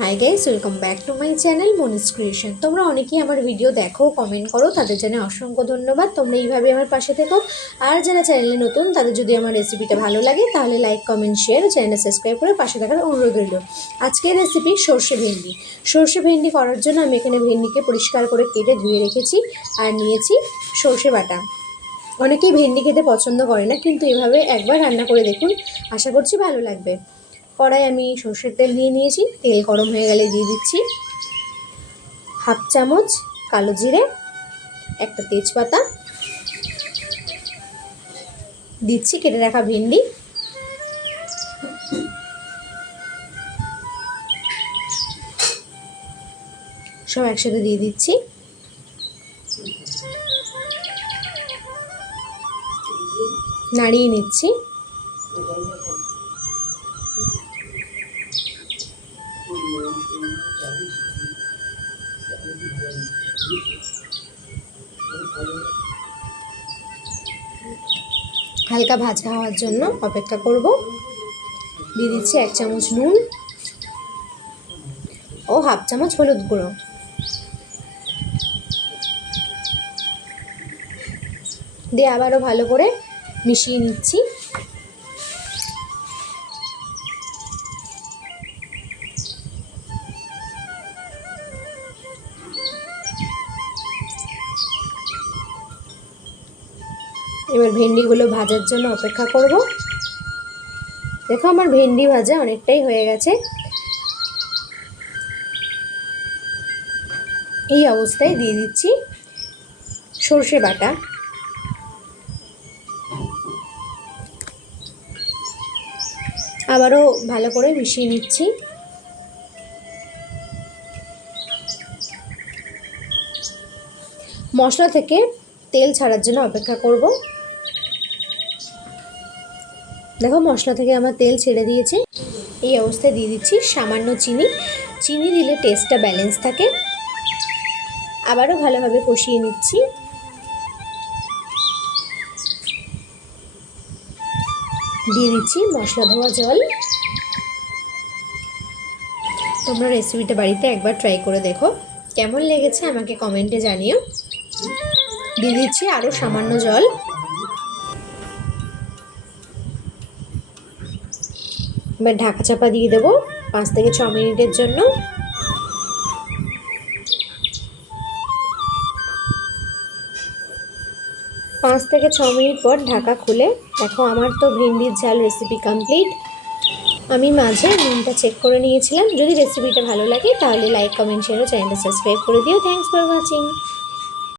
High guys, welcome back to my channel Monis creation. তোমরা অনেকেই আমার ভিডিও দেখো, কমেন্ট করো, তাদের জন্য অসংখ্য ধন্যবাদ। তোমরা এইভাবে আমার পাশে থেকো। আর যারা চ্যানেলে নতুন, তাদের যদি আমার রেসিপিটা ভালো লাগে তাহলে লাইক, কমেন্ট, শেয়ার ও চ্যানেল সাবস্ক্রাইব করে পাশে থাকার অনুরোধ রইল। আজকের রেসিপি সর্ষে ভেন্ডি। সর্ষে ভেন্ডি করার জন্য আমি এখানে ভেন্ডিকে পরিষ্কার করে কেটে ধুয়ে রেখেছি আর নিয়েছি সর্ষে বাটা। অনেকেই ভেন্ডি খেতে পছন্দ করে না, কিন্তু এভাবে একবার রান্না করে দেখুন, আশা করছি ভালো লাগবে। কড়াই আমি সর্ষের তেল দিয়ে নিয়েছি। তেল গরম হয়ে গেলে দিয়ে দিচ্ছি হাফ চামচ কালো জিরে, একটা তেজপাতা, দিচ্ছি কেটে রাখা ভেন্ডি, সব একসাথে দিয়ে দিচ্ছি। নাড়িয়ে নিচ্ছি। হালকা ভাজা হওয়ার জন্য অপেক্ষা করব। দিয়ে দিচ্ছি 1 চামচ নুন ও হাফ চামচ হলুদ গুঁড়ো। দিয়ে আবারও ভালো করে মিশিয়ে নিচ্ছি। এবার ভেন্ডিগুলো ভাজার জন্য অপেক্ষা করব। দেখো আমার ভেন্ডি ভাজা অনেকটাই হয়ে গেছে। এই অবস্থায় দিয়ে দিচ্ছি সর্ষে বাটা। আবারও ভালো করে মিশিয়ে নিচ্ছি। মশলা থেকে তেল ছাড়ার জন্য অপেক্ষা করব। দেখো মশলা থেকে আমার তেল ছেড়ে দিয়েছে। এই অবস্থায় দিয়ে দিচ্ছি সামান্য চিনি। চিনি দিলে টেস্টটা ব্যালেন্স থাকে। আবারও ভালোভাবে কষিয়ে নিচ্ছি। দিয়ে দিচ্ছি মশলা ধোয়া জল। তোমরা রেসিপিটা বাড়িতে একবার ট্রাই করে দেখো, কেমন লেগেছে আমাকে কমেন্টে জানিও। দিয়ে দিচ্ছি আরও সামান্য জল। এবার ঢাকা চাপা দিয়ে দেবো 5 থেকে 6 মিনিটের জন্য। 5 থেকে 6 মিনিট পর ঢাকা খুলে দেখো আমার তো ভেন্ডির ঝাল রেসিপি কমপ্লিট। আমি মাঝে নুনটা চেক করে নিয়েছিলাম। যদি রেসিপিটা ভালো লাগে তাহলে লাইক, কমেন্ট, শেয়ার ও চ্যানেলটা সাবস্ক্রাইব করে দিও। Thanks for watching.